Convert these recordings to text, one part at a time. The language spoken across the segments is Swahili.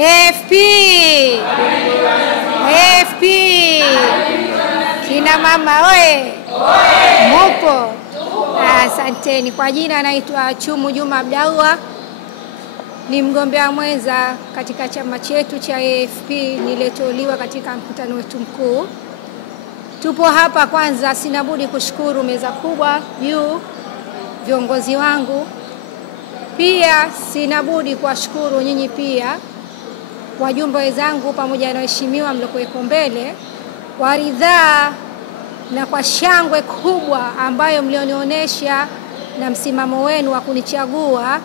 AFP. AFP. Kina mama oye. Mupo. Asanteni. Kwa jina naitwa Chumu Juma Abdallah. Ni mgombea mwenza katika chama chetu cha AFP niletoliwa katika mkutano wetu mkuu. Tupo hapa, kwanza sina budi kushukuru meza kubwa juu, viongozi wangu. Pia sina budi kuwashukuru nyinyi pia wajumbe wenzangu pamoja na waheshimiwa mliokuwepo mbele kwa ridhaa na kwa shangwe kubwa ambayo mlionionyesha na msimamo wenu wa kunichagua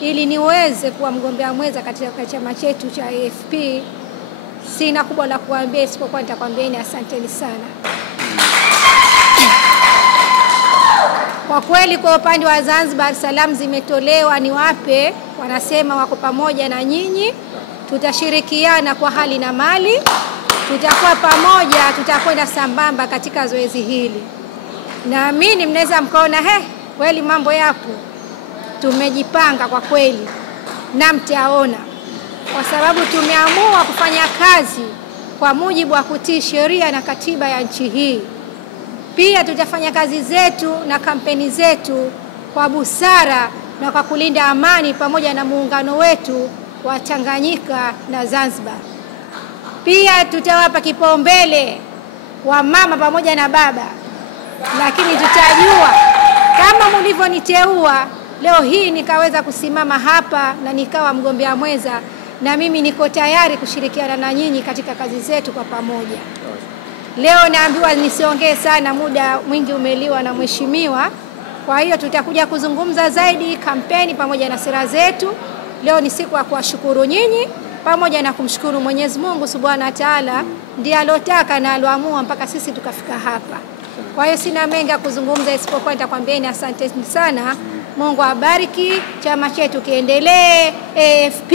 ili niweze kuwa mgombea mwenza katika chama chetu cha AFP. Sina kubwa la kuambia isipokuwa nitakwambieni asanteni sana. Kwa kweli kwa upande wa Zanzibar salamu zimetolewa, ni wape, wanasema wako pamoja na nyinyi, tutashirikiana kwa hali na mali, tutakuwa pamoja, tutakwenda sambamba katika zoezi hili. Naamini mnaweza mkaona kweli mambo yapo. Tumejipanga kwa kweli na mtaona, kwa sababu tumeamua kufanya kazi kwa mujibu wa kutii sheria na katiba ya nchi hii. Pia tutafanya kazi zetu na kampeni zetu kwa busara na kwa kulinda amani pamoja na muungano wetu wa Tanganyika na Zanzibar. Pia tutawapa kipaumbele wa mama pamoja na baba, lakini tutajua kama mlivyoniteua leo hii nikaweza kusimama hapa na nikawa mgombea mwenza, na mimi niko tayari kushirikiana na nyinyi katika kazi zetu kwa pamoja. Leo naambiwa nisiongee sana, muda mwingi umeliwa na mheshimiwa. Kwa hiyo tutakuja kuzungumza zaidi kampeni pamoja na sera zetu. Leo ni siku ya kuwashukuru nyinyi pamoja na kumshukuru Mwenyezi Mungu Subhanahu wa Ta'ala, ndiye alotaka na aloamua mpaka sisi tukafika hapa. Kwa hiyo sina mengi ya kuzungumza isipokuwa nitakwambieni asanteni sana. Mungu abariki, chama chetu kiendelee. AFP.